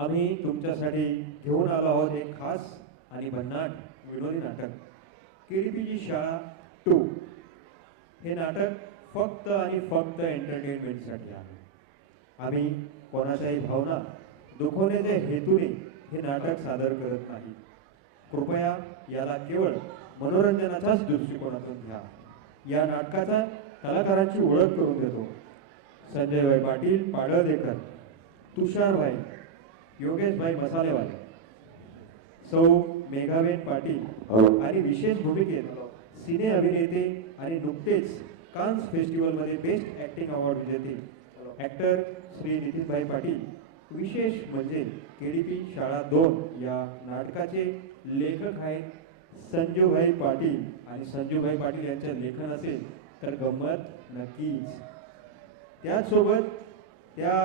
आम्ही तुमच्यासाठी घेऊन आलो आहोत एक खास आणि भन्नाट विनोदी नाटक केडीपीची शाळा 2. हे नाटक फक्त आणि फक्त एंटरटेनमेंटसाठी आहे. आम्ही कोणाच्याही भावना दुखवण्याच्या हेतूने हे नाटक सादर करत नाही. कृपया याला केवळ मनोरंजनाच्याच दृष्टिकोनातून घ्या. या नाटकाचा कलाकारांची ओळख करून देतो. संजयभाई पाटील पाडळदेकर, तुषारभाई, योगेशभाई मसालेवाले, सौ मेघाबेन पाटील आणि विशेष भूमिकेत सिने अभिनेते आणि नुकतेच कान्स फेस्टिवलमध्ये बेस्ट ॲक्टिंग अवॉर्ड विजेते ॲक्टर श्री नितीनभाई पाटील. विशेष म्हणजे केडीपी शाळा 2 या नाटकाचे लेखक आहेत संजूभाई पाटील आणि संजूभाई पाटील यांचे लेखन असेल तर गंमत नक्कीच. त्याचसोबत त्या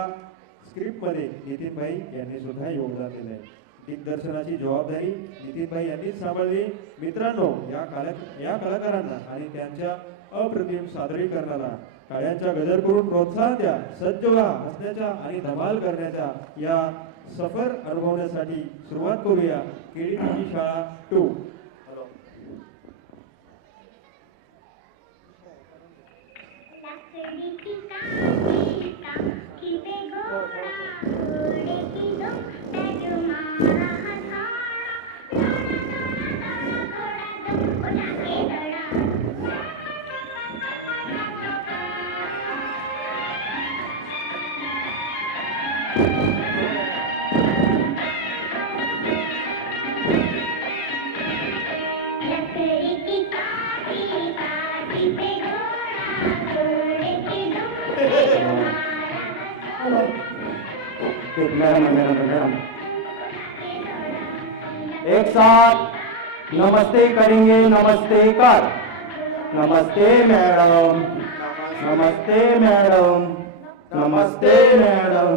स्क्रिप्टमध्ये नितीनभाई यांनी सुद्धा योगदान दिलं आहे. दिग्दर्शनाची जबाबदारी नितीनभाई यांनीच सांभाळली. मित्रांनो, या कलाकारांना आणि त्यांच्या अप्रतिम सादरीकरणाला टाळ्यांचा गजर करून प्रोत्साहन द्या. सज्ज व्हा हसण्याच्या आणि धमाल करण्याच्या या सफर अनुभवण्यासाठी सुरुवात करूया. केडीपीची शाळा 2. एक साथ नमस्ते करेंगे. नमस्ते कर. नमस्ते मैडम. नमस्ते मैडम. नमस्ते मैडम.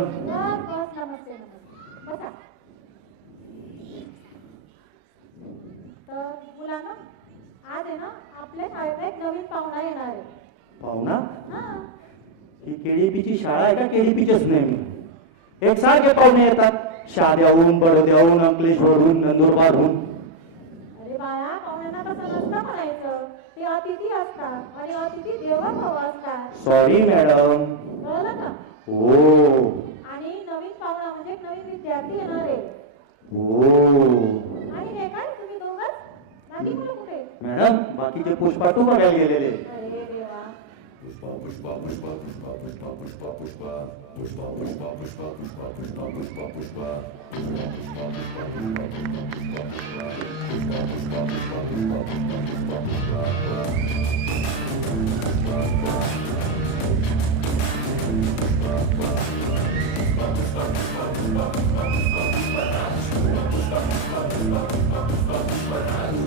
तर मुलांना आज आहे ना आपल्या शाळेत एक नवीन पाहुणा येणार आहे. पाहुणा? ही केडीपीची शाळा आहे का केडीपीचेच नेहमी एक सारखे पाहुणे येतात? शाद्याहून, बडोद्याहून, अंकलेश्वरहून, नंदुरबारहून. अरे बाळा, पाहुण्यांना कसं नसतं म्हणायचं. ते अतिथी असतात आणि अतिथी देवभाव असतात. Sorry madam. कळलं का? हो. आणि नवीन पाहुणा म्हणजे एक नवीन विद्यार्थी येणार आहे. हो. आणि हे काय तुम्ही दोघंच? बाकी मुलं कुठे? मॅडम, बाकीचे पुष्पा टू बघायला गेलेले. अरे देवा. पुष्पा पुष्पा पुष्पा पुष्पा पुष्पा पुष्पा पुष्पा पुष्पा पुष्पा पुष्पा पुष्पा पुष्पा पुष्पा पुष्पा पुष्पा पुष्पा पुष्पा पुष्पा पुष्पा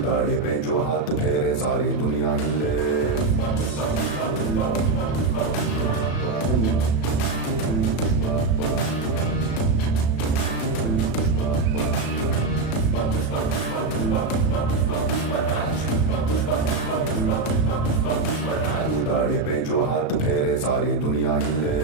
गाड़ी पे जो हाथ फेरे सारी दुनिया हिले. गाड़ी पे जो हाथ फेरे सारी दुनिया हिले.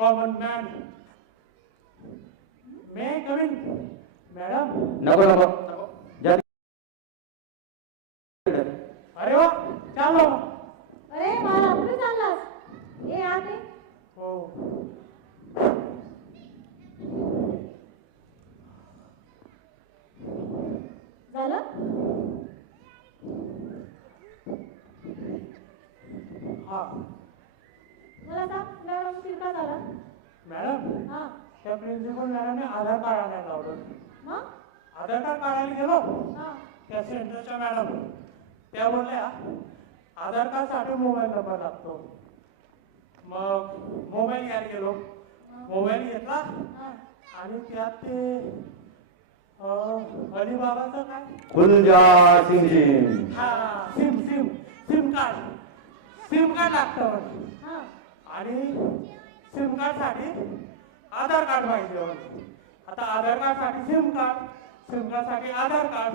Common man. May I come in? Madam? नको नको जा. अरे वा, चालो. अरे बाळा, कुठे चाललास? ये आत ये. हो. झालं? हा. मला सांग, मॅडम उशीर का झाला? मॅडम, हा. त्या प्रिन्सिपल मॅडमने आधार कार्ड आणायला लावलं. मग? आधार कार्ड काढायला गेलो. हा. त्या सेंटरच्या मॅडम त्या बोलल्या आधार कार्डसाठी मोबाईल नंबर लागतो. मग मोबाईल घ्यायला गेलो. मोबाईल घेतला आणि त्यात ते अलिबाबाचं काय खुलजा सिंग हा सिम कार्ड लागतं मला. आणि सिम कार्ड साठी आधार कार्ड पाहिजे होतं. आता आधार कार्ड साठी सिम कार्ड साठी आधार कार्ड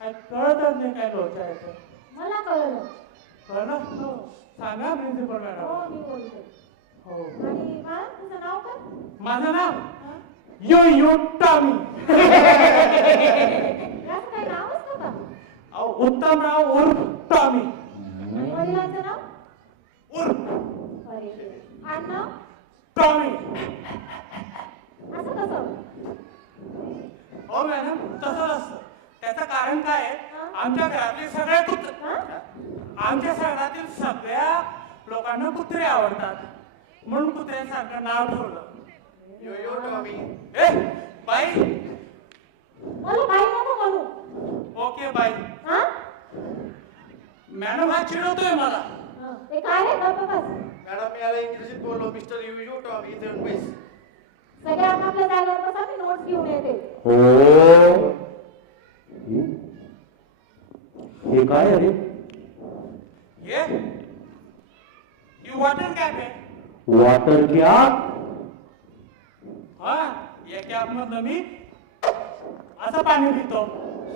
काय कळतच नाही काय लोचायचं. मला कळलं. कळलं? सांगा प्रिन्सिपल मॅडम. हो मी बोलते. हो आणि बाळा तुझं नाव काय? माझं नाव हा? यो टॉमी. याचं काय नाव असतं का? उत्तमराव उर्फ टॉमी. आणि वडिलांचं नाव? उर्फ अरे आडनाव? टॉमी. असं कसं? हो मॅडम तसं असतं. त्याचं कारण काय आहे? आमच्या घरातले सगळे कुत्रे हा? आमच्या शहरातील सगळ्या लोकांना कुत्रे आवडतात म्हणून कुत्र्यासारखं नाव ठेवलं. ए बाई. मला बाई नको म्हणू. ओके बाई. हा? मॅडम हा चिडवतोय मला. ते काय रे गप्प बस. मॅडम मी याला इंग्रजीत बोललो मिस्टर यू टॉमी इथे बेस. सगळे आपापल्या जागेवर बसा मी नोट्स घेऊन येते. हो हे काय अरे ये वॉटर कॅप आहे. वॉटर कॅप हा या कॅप मधनं मी असं पाणी पितो.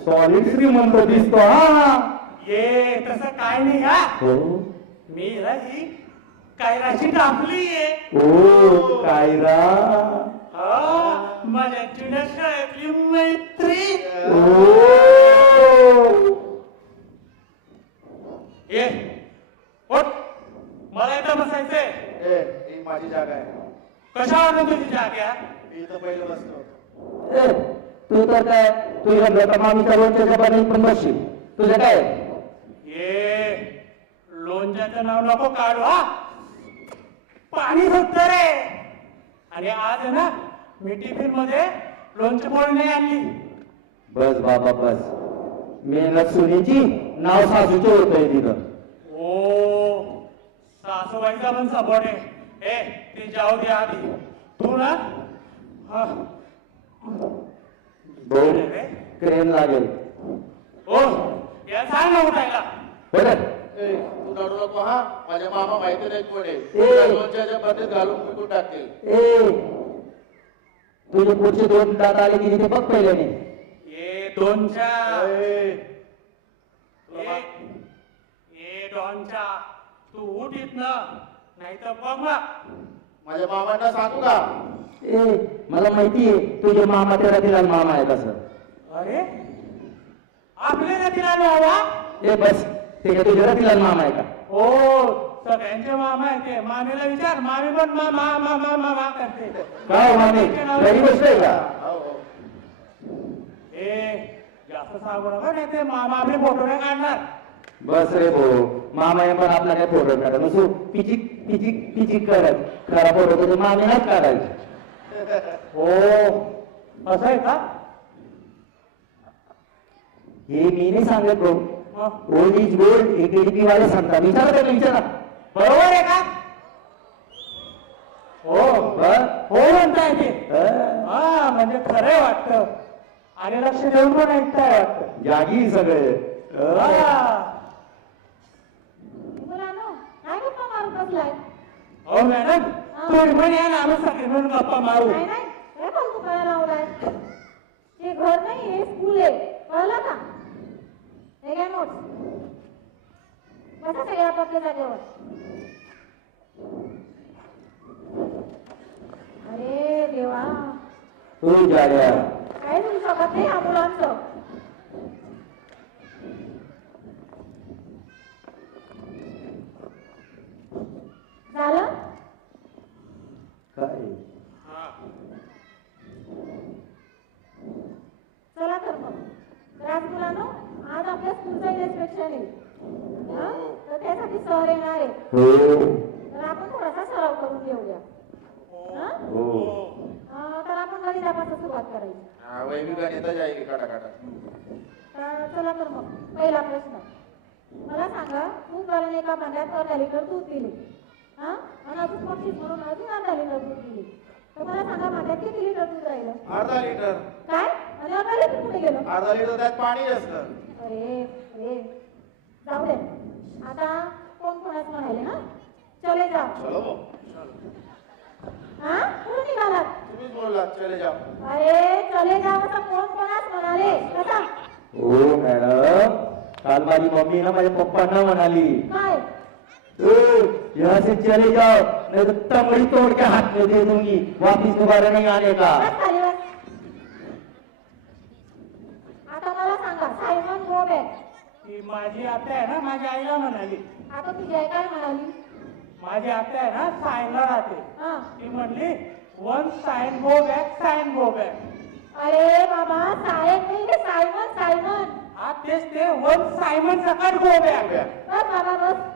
सॉलिड श्रीमंत दिसतो हा. ये तसं काय नाही का. हो मी ही कायराची टाकली आहे. ओ कायरा हा माझ्या जुन्या शाळेतली मैत्री. ओ ये उठ. मला इथं बसायचंय. ही माझी जागा आहे. कशावर तुझी जागा? मी इथं पहिले बसलो होतो. ए, तू तर काय तुझ्या मामीच्या लोणच्याच्या पाण्यात पण बसशील. तुझं काय ये लोणच्याचं नाव नको काढू हा. पाणी सुटतं रे. आणि आज आहे ना मी टिफिन मध्ये लोणची पोळी नाही आणली. बस बाबा बस. मेहनत सुनीची नाव सासूचे होतंय तिथं. ओ सासूबाईचा पण सपोर्ट आहे. ए ती जाऊ दे आधी. तू ना हा. भाऊ क्रेन लागेल. ओ या सांग ना उठायला. बरं ए, तू रडू नको हा. माझ्या मामा माहिती नाही कोण आहे. ए. तुला लोणच्याच्या बंदीत घालून विकून टाकतील. ए तुझे पुढचे 2 दात आले की तिथे बघ पहिल्याने. ये दोनच्या ए, ये डॉनच्या तू उठ इथनं नाही तर बघ ना. माझ्या मामांना सांगू का? ए मला माहितीये तुझे मामा तेरा तिला मामा आहे कसं. अरे आपल्या नदीला नावा. ए बस ते का तुझ्या तिला मामा आहे का? हो सगळ्यांचे मामा आहे ते. मामीला विचार. मामी पण मामा मामा मामा करते. काय मामी घरी बसलोय का? हो, हो. ए जास्त सांगू नका नाही ते मामा आपले फोटो नाही काढणार. बस रे भाऊ मामा हे पण आपला काय फोटो काढत नसू. पिचिक पिचिक पिचिक करत खरा फोटो तुझे मामी नाच काढायचे. हो असं आहे का? हे मी नाही सांगत भाऊ. ओल्ड इज गोल्ड एक एडपी वाले सांगतात. विचारा त्याला विचारा. बरोबर आहे का? हो हो म्हणताय ते. हा म्हणजे खरंय वाटतं. आणि लक्ष देऊन पण ऐकताय वाटतं. जागी सगळे. मुलांनो काय गप्पा मारून बसलाय? हो मॅडम तुम्ही पण या ना आम्ही सगळे मिळून गप्पा मारू. नाही नाही काय फालतू काय लावलाय? हे घर नाही हे स्कूल आहे कळलं का? हे काय नोट्स बसा सगळे आपापल्या जागेवर. अरे देवा तू जाड्या काय होऊ शकत नाही या मुलांचं. झालं? काय चला तर मग. तर आज मुलांनो आज आपल्या स्कूलचं इन्स्पेक्शन आहे. हा? तर त्यासाठी सर येणार आहे. हो तर आपण थोडासा सराव करून घेऊया. हा? हो तर आपण गणितापासून सुरुवात करायची. हा, वैदिक गणित जाईल काटा काटा. तर चला तर मग पहिला प्रश्न. मला सांगा तू कारण एका भांड्यात अर्धा लिटर दूध दिले हा आणि अजून बक्षीस म्हणून अजून अर्धा लिटर दूध दिले तर मला सांगा भांड्यात किती लिटर दूध राहिलं? अर्धा लिटर. काय आणि अर्धा लिटर कुठे गेलं? अर्धा लिटर त्यात पाणी असतं. अरे अरे जाऊ दे आता कोण कोणाच म्हणाले ना चले जाओ. चलो हा कुठून निघालात? तुम्हीच बोललात चले जाओ. अरे चले जाओ असं कोण कोणाच म्हणाले कसा? हो मॅडम, काल माझी मम्मी ना माझ्या पप्पांना म्हणाली काय? यहाँ से चले जाओ नहीं तो तंगड़ी तोड़ के हाथ में दे दूंगी, वापिस दोबारा नहीं आने का. बस खाली बस. आता मला सांगा सायमन गोबे ती माझी आत्या आहे ना माझ्या आईला म्हणाली. आता तुझी आई काय म्हणाली? माझी आत्या आहे ना सायनला राहते. हा ती म्हणली one sign go back sign go back. अरे बाबा सायन नाही रे सायमन सायमन. हा तेच ते वन सायमन सकट गो बॅक. बस बाबा बस.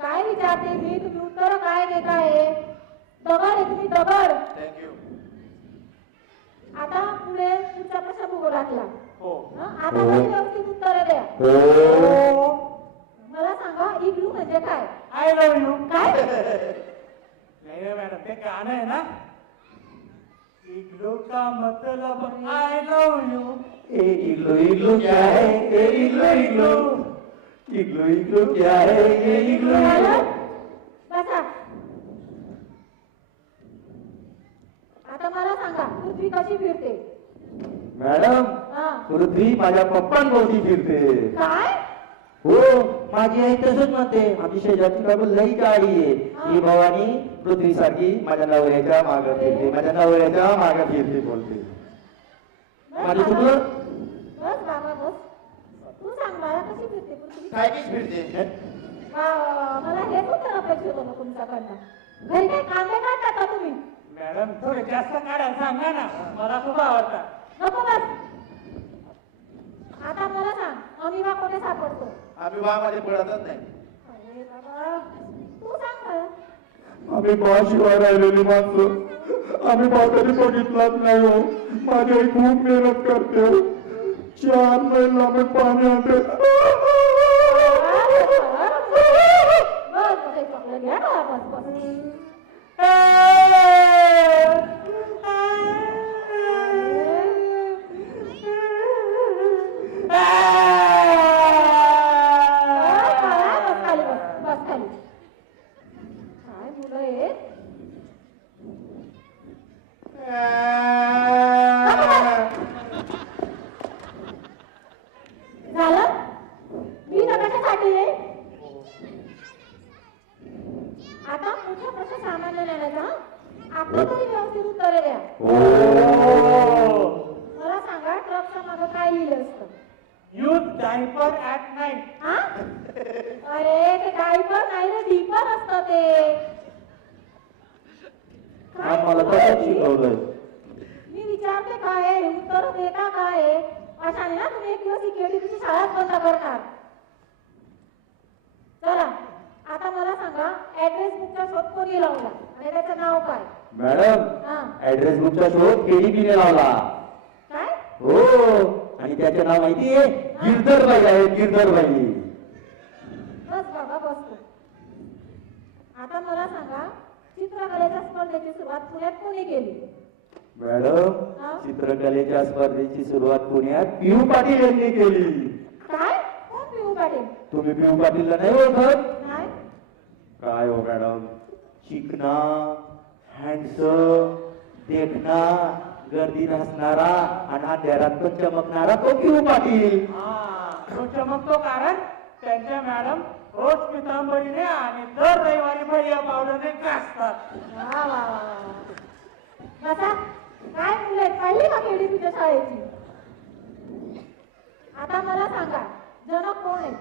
काय विचारते मी तुम्ही उत्तर काय देताय? दगड आहे तुम्ही दगड. थँक्यू. आता पुढे तुमचा प्रश्न भूगोलातला. हो. आता तुम्ही व्यवस्थित उत्तर द्या. हो. मला सांगा इग्लू म्हणजे काय? I love you. काय? नहीं रे मैडम ते गाणं आहे ना इग्लू का मतलब आई लव यू. ए इग्लू इग्लू क्या है, ए इग्लू इग्लू इग्लू इग्लू क्या है, ये इग्लू इग्लू. बसा. आता मला सांगा पृथ्वी कशी फिरते? मॅडम, हा पृथ्वी माझ्या पप्पांभोवती फिरते. काय? हो, माझी आई तसंच म्हणते. आमची शेजारची बाबू लई गाडी आहे. ही भवानी पृथ्वी सारखी माझ्या नवऱ्याच्या मागं फिरते, माझ्या नवऱ्याच्या मागं फिरते बोलते. बस माझी बाबा. चुकलं? बस बाबा बस. तू सांग मला कशी फिरते पृथ्वी? काय कीच फिरते. वा, मला हेच उत्तर अपेक्षित होतं तुमच्याकडनं. घरी काही कांदे काढता का तुम्ही? मॅडम थोडे जास्त काढायला सांगा ना, मला खूप आवडतात. नको बस. आता मला सांग अमिवा कोठे सापडतो? आम्ही वामध्ये पडतच नाही. अरे बाबा तू सांग मला. आम्ही बाशिवाय राहिलेली माणसं, आम्ही बा कधी बघितलाच नाही हो. माझी आई खूप मेहनत करते. 4 महिना मी पाणी आणते. बस बस चॉकलेट घ्या मला बस बस. बस खाली बस बस खाली. काय मुलं आहेत? झालं? मी तर कशासाठी आहे? आता पुढचा प्रश्न सामान्य ज्ञानाचा. आपलं तरी व्यवस्थित उत्तर द्या. मला सांगा ट्रकच्या मागं काय लिहिलं असतं? Use diaper at night. हा? अरे ते डायपर नाही रे डीपर असतं ते. काय आम्हाला बोलतोय तसंच मी? शिकवलंय. मी विचारते काय आहे उत्तर देता काय आहे? अशाने ना तुम्ही एक दिवस ही केडीपीची शाळाच बंद करणार. चला आता मला सांगा ऍड्रेस बुकचा शोध कोणी लावला आणि त्याचं नाव काय? मॅडम, हा ऍड्रेस बुकचा शोध केडीपीने लावला. काय? हो, आणि त्याचे नाव माहितीये? गिरधरबाई आहे, गिरधरबाई. बस बाबा बसतो. आता मला सांगा चित्रकलेच्या स्पर्धेची सुरुवात पुण्यात कोणी केली? मॅडम, हा? चित्रकलेच्या स्पर्धेची सुरुवात पुण्यात पीयू पाटील यांनी केली. काय? कोण पिऊ पाटील? तुम्ही पीयू पाटीलला नाही ओळखत? नाही. काय हो मॅडम, चिकना, हँडसम, देखना, गर्दीत हसणारा आणि अंधारात पण चमकणारा तो पीयू पाटील. तो चमकतो कारण त्यांच्या मॅडम रोज पितांबरीने आणि दर रविवारी भैया पावडरने घासतात. वा वा वा वा. बसा. काय मुलं आहेत? पाहिली का केडीपीच्या शाळेची? आता मला सांगा जनक कोण आहे?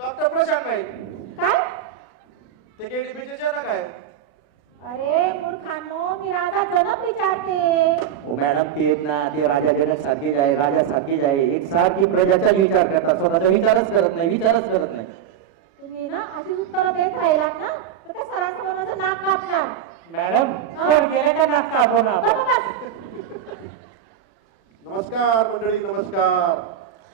डॉक्टर प्रशांत भाई. काय? ते केडीपीचे जनक आहे. अरे मूर्खांनो मी राजा जनक विचारते. हो मॅडम, ते आहेत ना, ते राजा जनक सारखेच आहे, राजा सारखेच आहे. एक सारखी प्रजाचा विचार करतात, स्वतःचा विचारच करत नाही, विचारच करत नाही. तुम्ही ना अशी उत्तरं देत राहिलात ना तर त्या सरांसमोर माझं नाक कापणार. मॅडम सर गेले का नाश्ता आपण बघू बस. नमस्कार मंडळी, नमस्कार.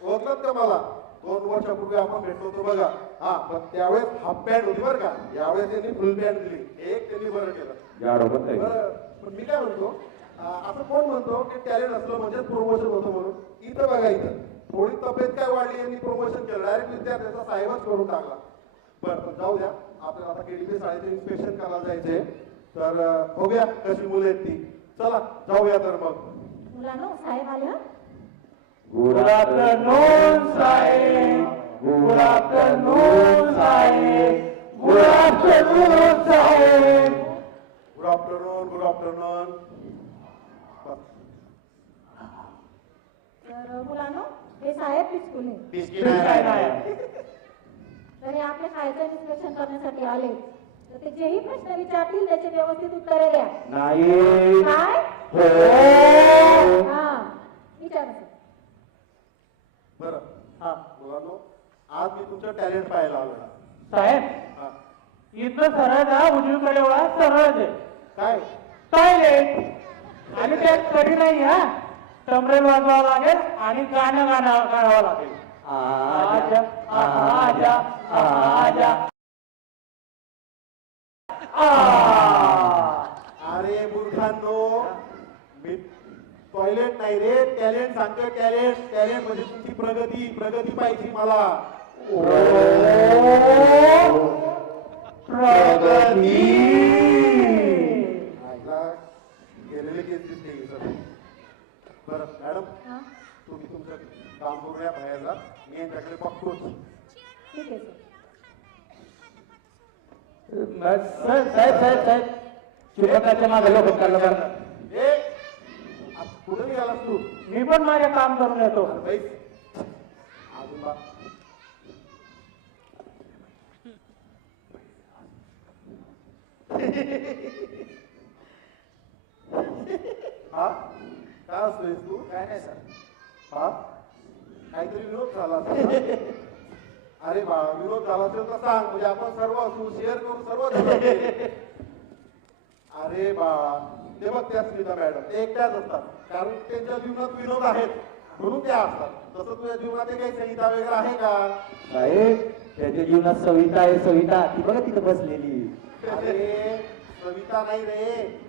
ओळखलात का मला? 2 वर्षापूर्वी आपण भेटलो होतो बघा. हा पण त्यावेळेस हाफ पॅन्ट होती बरं का. यावेळेस त्यांनी फुल पॅन्ट दिली. एक त्यांनी बरं केलं. बरं पण मी काय म्हणतो, असं कोण म्हणतो की टॅलेंट असलं म्हणजे प्रमोशन होतं म्हणून. इथं बघा, इथं थोडी तब्येत काय वाढली यांनी प्रमोशन केलं, डायरेक्ट विद्यार्थ्याचा साहेबच करून टाकला. बरं पण जाऊ द्या, आपल्याला आता केडीपी शाळेचं इन्स्पेक्शन करायला जायचंय, तर बघूया कशी मुलं आहेत ती. चला जाऊया तर मग. मुलांनो साहेब आले हा. गुड आफ्टरनून साहेब. गुड आफ्टरनून साहेब. गुड आफ्टरनून साहेब. Good afternoon. Good afternoon. तर मुलांनो हे साहेब पिचकुले. बिस्किट नाही. तर हे आपल्या शाळेचं इन्स्पेक्शन करण्यासाठी आले. तर ते जेही प्रश्न विचारतील त्याचे व्यवस्थित उत्तरे द्या. नाही. काय? हो. हा विचारा सर. बरं हा मुलांनो, आज मी तुमचं टॅलेंट पाहायला आलो. साहेब हा इथं सरळ जा, उजवीकडे वळा, सरळ दे काय? टॉयलेट. आणि ते कधी नाही हा, टमरेल वाजवावं लागेल आणि गाणं गावं लागेल. आजा आजा आजा. अरे मूर्खांनो, मी टॉयलेट नाही रे, टॅलेंट सांगतोय. टॅलेंट. टॅलेंट म्हणजे तुमची प्रगती. प्रगती पाहिजे मला. प्रगती. गेलेले केस दिसते सर. बरं मॅडम, हा तुम्ही तुमचं काम करूया, बाहेर जा. मी यांच्याकडे बघतोच. ठीक आहे सर. साहेब शिवकाच्या मागे लोक काढलं बरं. ए कुठे निघालास तू? मी पण माझे काम करून येतो. बाई अजून बा. हा काय असतोय तू? काय नाही सर. हा काहीतरी विरोध झाला असेल ना? अरे बाळा, विरोध झाला असेल तर सांग, म्हणजे आपण सर्व असू, शेअर करू सर्व जण. अरे बाळा, ते बघ त्या स्मिता मॅडम, ते एकट्याच असतात, कारण त्यांच्या जीवनात विनोद आहेत म्हणून त्या असतात. तसं तुझ्या जीवनात काही संहिता वगैरे आहे का? साहेब त्याच्या जीवनात सविता आहे. सविता ती बघा तिथं बसलेली. अरे सविता नाही रे,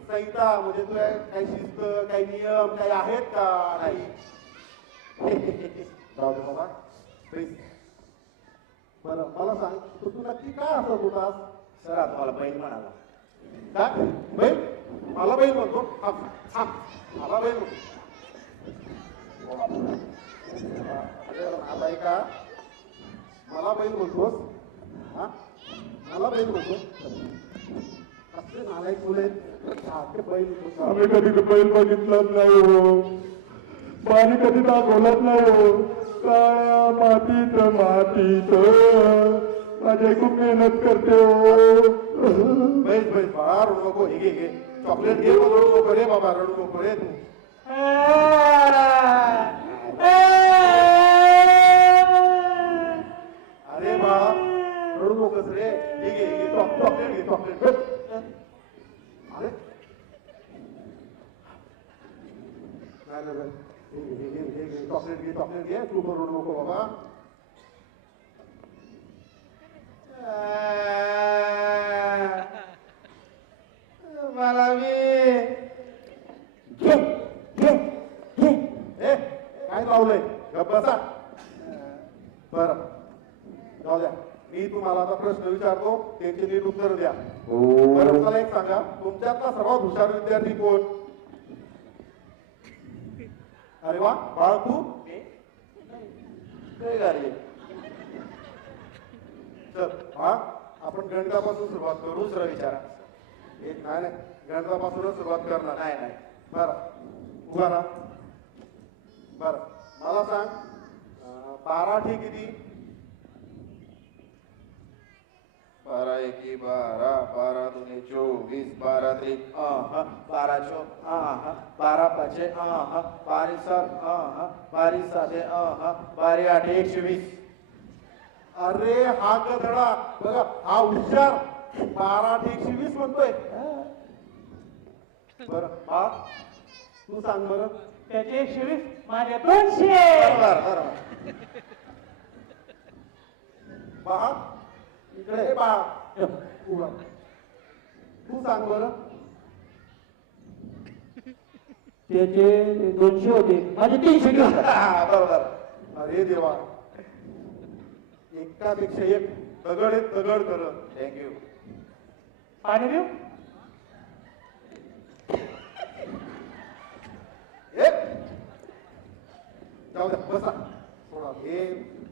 संहिता. म्हणजे तुझ्या काही शिस्त, काही नियम काही आहेत का? नाही. जाऊ दे बाबा, प्लीज. बरं मला सांग, तू नक्की काय असत होतास? सर आता मला बैल म्हणाला. काय बैल? मला बैल म्हणतो? मला बैल म्हणतो. आता का मला बैल म्हणतोस? हा मला बैल म्हणतो? असले नालायक मुले बैल म्हणतो. आम्ही कधी बैल बघितलाच नाही हो. पाणी कधी दाखवलाच नाही हो. काळ्या मातीत माझी खूप मेहनत करते हो. बैल बैल बाळा, रडू नको. हे घे चॉकलेट घे. रडू नको रे बाबा, रडू नको रे तू. अरे बाळा रडू नकोस रे. हे घे चॉकलेट घे. चॉकलेट. अरे नाही चॉकलेट घे. चॉकलेट घे. तू रडू नको बाबा. मला काय लावलंय? गप्प बसा. बरं जाऊ द्या, मी तुम्हाला आता प्रश्न विचारतो, त्यांची नीट उत्तर द्या. बरं मला एक सांगा, तुमच्यातला सर्वात हुशार विद्यार्थी कोण? अरे वा बाळ, तू? चल हा आपण गणितापासून सुरुवात करू. दुसरा विचारा. एक नाही गणितापासूनच सुरुवात करणार. नाही बरं उभा राहा. बरं मला सांग, 12 ठीक किती? 12 एकी 12, 12 दुनी 24, 12 त्रिक 12 चौक 12 पाचे 12 सात 12 साते 12 आठे 120. अरे हा गधडा बघा, हा हुशार 12 ठीक 120 म्हणतोय. बरं बा तू सांग बरं. त्याचे 120, माझे 200. बरोबर. पहा इकडे पहा उभा तू सांग बरं त्याचे 200 होते माझे 300 घेऊन जा. हा, बरोबर. अरे देवा एकापेक्षा एक दगड एक दगड करत. थँक्यू. पाणी देऊ? एक जाऊ द्या बसा थोडा हे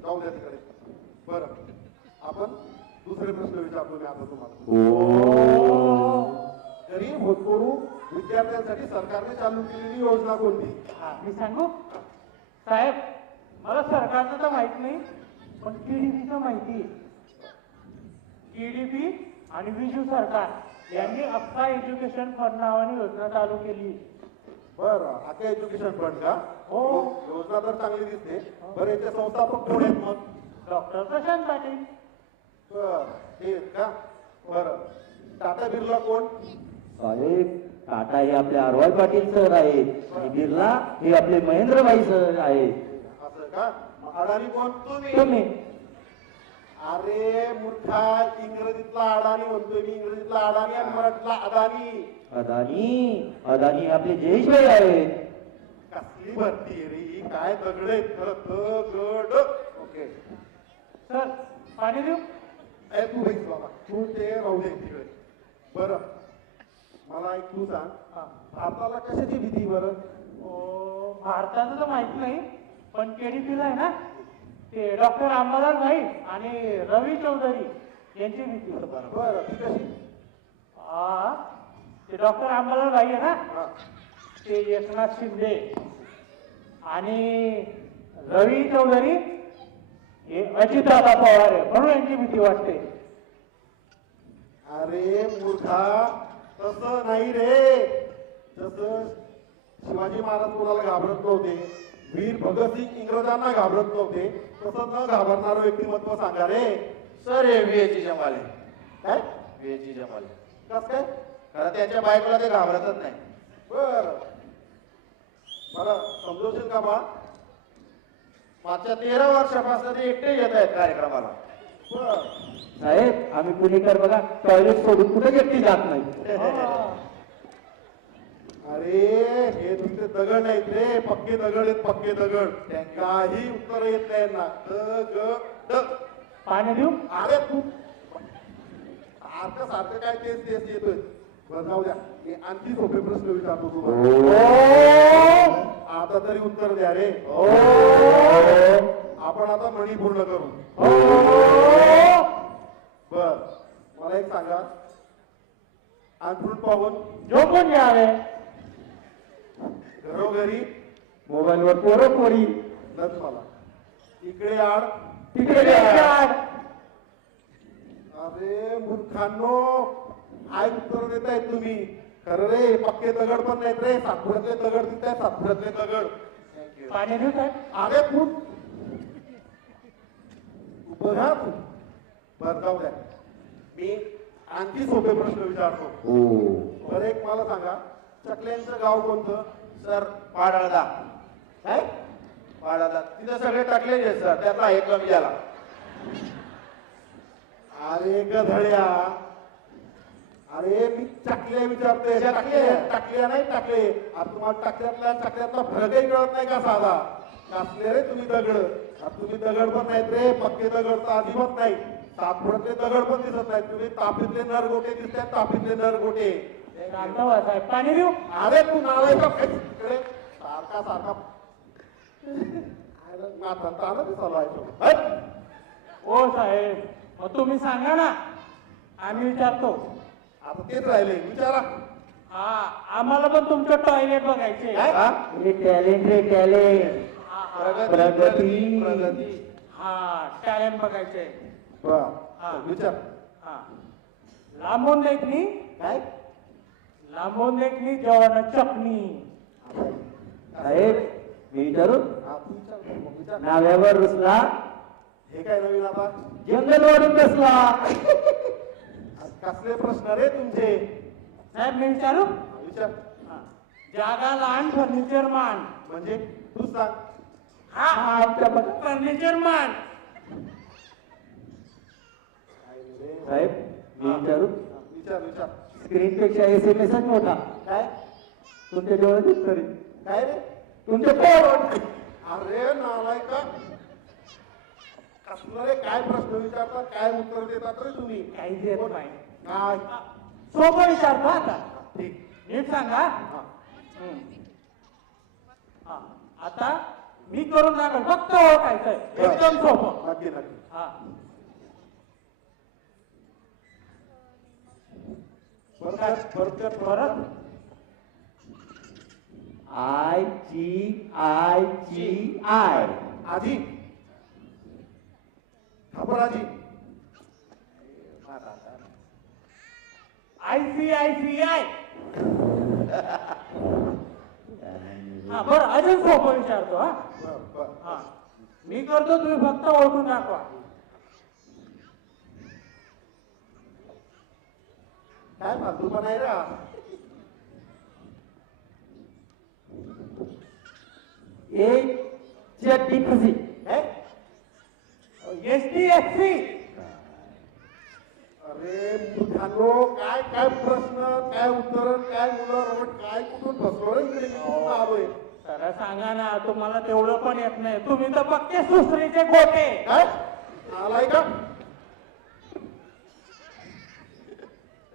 जाऊ द्या तिकडे. बरं आपण दुसरे प्रश्न विचारतो मी आता तुम्हाला. गरीब होतकरू विद्यार्थ्यांसाठी सरकारने चालू केलेली योजना कोणती? मी सांगू साहेब, मला सरकारचं तर माहित नाही, पण केडीपीचं माहिती आहे. केडीपी आणि विजू सरकार यांनी अक्का एज्युकेशन फंड नावाने योजना चालू केली. बरं आता एज्युकेशन फंड का? हो. योजना तर चांगली दिसते. बरं याचे संस्थापक कोण आहेत मग? डॉक्टर प्रशांत पाटील. बरं ते आहेत का? बरं टाटा बिर्ला कोण? साहेब टाटा हे आपले आरवाय पाटील सर आहेत आणि बिर्ला हे आपले महेंद्रभाई सर आहेत. असं का? मग अडाणी कोण? तुम्ही अरे मूर्खा इंग्रजीतला अडाणी म्हणतोय मी. इंग्रजीतला अडाणी आणि मराठीतला अदानी. अदानी अदानी आपले जयेशभाई आहेत. कसली भरती आहे रे ही? काय दगड आहेत दगड. ओके सर पाणी देऊ? ए तू भाईस बाबा तू ते राहू दे तिकडे. बरं मला एक तू सांग भारताला कशाची भीती? बरं भारताचं तर माहित नाही, पण केडीपीला आहे ना ते डॉक्टर अंबादास भाई आणि रवी चौधरी यांची भीती. बरं ती कशी? ते डॉक्टर अंबादास भाई आहे ना हा. ते एकनाथ शिंदे आणि रवी चौधरी हे अजितदादा पवार आहे, म्हणून यांची भीती वाटते. अरे मूर्खा तसं नाही रे. जसं शिवाजी महाराज कोणाला घाबरत नव्हते, वीर भगतसिंग इंग्रजांना घाबरत नव्हते, तसं न घाबरणारं व्यक्तिमत्व सांगा रे. सर हे विएची जमाले. काय विएची जमाले. कस काय? कारण त्यांच्या बायकोला ते घाबरतच नाही. बर मला समजवशील का बा? मागच्या 13 वर्षापासून ते एकटे येत आहेत कार्यक्रमाला. बर साहेब आम्ही पुणेकर बघा टॉयलेट सोडून कुठे एकटी जात नाही. अरे हे तुमचे दगड नाहीत रे, पक्के दगड आहेत पक्के दगड. काही उत्तर येत नाही ना. दगड. पाणी देऊ? अरे तू सारखं सारखं काय तेच तेच येतोय. बरं जाऊ द्या मी आणखी सोपे प्रश्न विचारतो तुम्हाला. आता तरी उत्तर द्या रे. आपण आता म्हणी पूर्ण करू. बर मला एक सांगा अंथरूण पाहून झोपून घ्यावे. घरोघरी मोबाईलवर पोरं पोरी नच मला इकडे आड तिकडे जा. अरे मूर्खांनो काय उत्तर देताय तुम्ही? खरं रे पक्के दगड पण नाहीत रे. सातपुड्यातले दगड दिसत आहेत सातपुड्यातले दगड. पाणी देऊ साहेब? अरे तू बघा तू. बर जाऊ द्या मी आणखी सोपे प्रश्न विचारतो. बरं एक मला सांगा चकल्यांचं गाव कोणतं? सर पाडळदा. काय? पाडळदा तिथे सगळे टाकलेले आहेत सर, त्यातला एक कमी झाला. अरे गधड्या अरे मी चकल्या विचारतोय. टाकल्या नाही टाकले. आता तुम्हाला टाकल्यातला फरकही कळत नाही का साधा? टाकले रे तुम्ही दगड. आता तुम्ही दगड पण नाहीत रे. पक्के दगड तर अजिबात नाही. सातपुड्यातले दगड पण दिसत नाहीत. तुम्ही तापीतले नरगोटे दिसतात. तापीतले नरगोटे. शांत व्हा साहेब. पाणी देऊ? अरे तू नालाय का इकडे सारखा सारखा नाथांचा आनंद चालू आहे. ओ साहेब मग तुम्ही सांगा ना, आम्ही विचारतो. आता तेच राहिले विचारा. आम्हाला पण तुमचं टॉयलेट बघायचे. टॅलेंट रे टॅलेंट. प्रगती. टॅलेंट बघायचे. विचार. लांबून देखणी काय? लांबून देखणी जेवण चटणी. साहेब मी विचारू? हा, तू विचार, मग विचार. नाव्यावर रुसला हे काय नवीन आता? जंगल वाढून बसला. कसले प्रश्न रे तुमचे? साहेब मी विचारू? विचार. जागा लहान फर्निचर मान. म्हणजे तू सांग. फर्निचर मान. साहेब मी विचारू विचार स्क्रीन पेक्षा SMS मोठा काय तुमच्या डोळ्यात तरी काय रे तुमचे पोट अरे नालायका कसलं रे काय प्रश्न विचारतात काय उत्तर देतात रे तुम्ही काही देत नाही काय सोपं विचारतो आता ठीक नीट सांगा हा, आता मी करून दाखल फक्त ओळखायचंय एकदम सोपं नक्की नक्की हा परत IGI आजी खबर आजी ICICI हा बरं अजून सोपं विचारतो हा हा मी करतो तुम्ही फक्त ओळखून दाखवा काय फालतू पण आहे रा HDFC STFC अरे मुलांनो काय काय प्रश्न काय उत्तर काय मुलं रमट काय कुठून फसलो रे इकडे मी कुठून आलोय तर सांगा ना तुम्हाला तेवढं पण येत नाही तुम्ही तर पक्के सुसरीचे गोटे काय आलाय का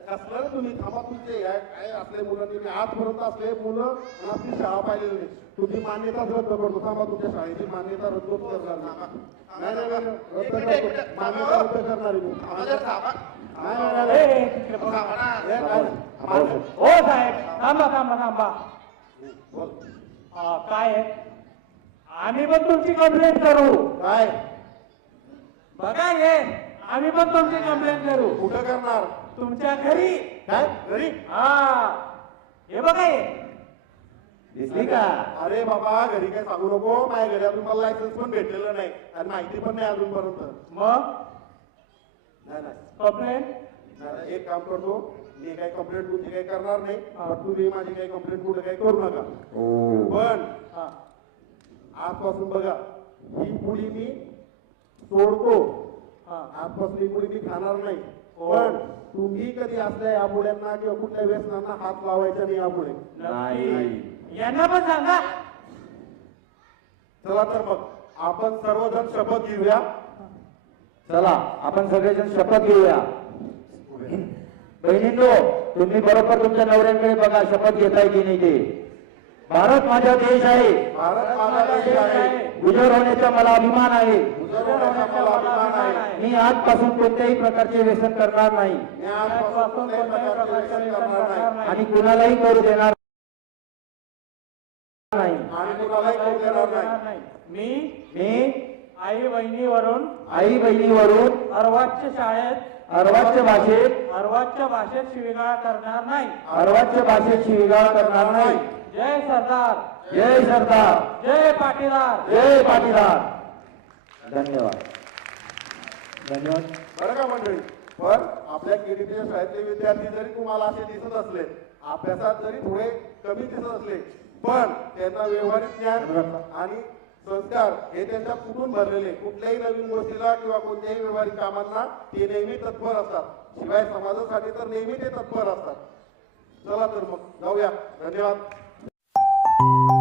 कसलं रे तुम्ही थांबा तुमचे काय असले मुलं तुम्ही आजपर्यंत असले मुलं आणि आपली शाळा पाहिलेली नाही तुमची मान्यताच रद्द करतो थांबा तुमच्या शाळेची मान्यता रद्द करणार नाही रद्द करतो मान्यता रद्द करणार आहे मी हो साहेब थांबा बोल काय आहे आम्ही पण तुमची कंप्लेंट करू काय बघा ये आम्ही पण तुमची कंप्लेंट करू कुठं करणार तुमच्या घरी काय घरी हा हे बघा हे दिसली का अरे बाबा घरी काय सांगू नको माझ्या घरी अजून मला लायसन्स पण भेटलेलं नाही आणि माहिती पण नाही अजूनपर्यंत मग नाही कंप्लेंट एक काम करतो मी काही कंप्लेंट तुमची काही करणार नाही पण तुम्ही माझी काही कंप्लेंट कुठे काही करू नका पण आजपासून बघा ही पुडी मी सोडतो आजपासून ही पुडी मी खाणार नाही पण तुम्ही कधी असल्या या पुड्यांना किंवा कुठल्या व्यसनांना हात लावायचा नाही यापुढे नाही यांना पण सांगा चला तर मग आपण सर्वजण शपथ घेऊया चला आपण सगळेजण शपथ घेऊया बहिणींनो तुम्ही बरोबर तुमच्या नवऱ्यांकडे बघा शपथ घेताय की नाही ते भारत माझा देश आहे भारत माझा देश आहे गुजर होण्याचा मला अभिमान आहे गुजर होण्याचा मला अभिमान आहे मी आजपासून कोणत्याही प्रकारचे व्यसन करणार नाही मी आजपासून कोणत्याही प्रकारचे व्यसन करणार नाही आणि कुणालाही करू देणार नाही आणि कुणालाही करू देणार नाही मी आई बहिणीवरून अर्वाच्य शाळेत अर्वाच्य भाषेत शिवीगाळ करणार नाही अर्वाच्य भाषेत शिवीगाळ करणार नाही जय सरदार जय सरदार जय पाटीदार जय पाटीदार धन्यवाद धन्यवाद बरं का मंडळी पण आपल्या केडीपीच्या शाळेतले विद्यार्थी जरी तुम्हाला असे दिसत असले अभ्यासात जरी थोडे कमी दिसत असले पण त्यांना व्यवहारिक ज्ञान आणि संस्कार हे त्यांच्या कुठून भरलेले कुठल्याही नवीन गोष्टीला किंवा कोणत्याही व्यवहारिक कामांना ते नेहमी तत्पर असतात शिवाय समाजासाठी तर नेहमी ते तत्पर असतात चला तर मग जाऊया धन्यवाद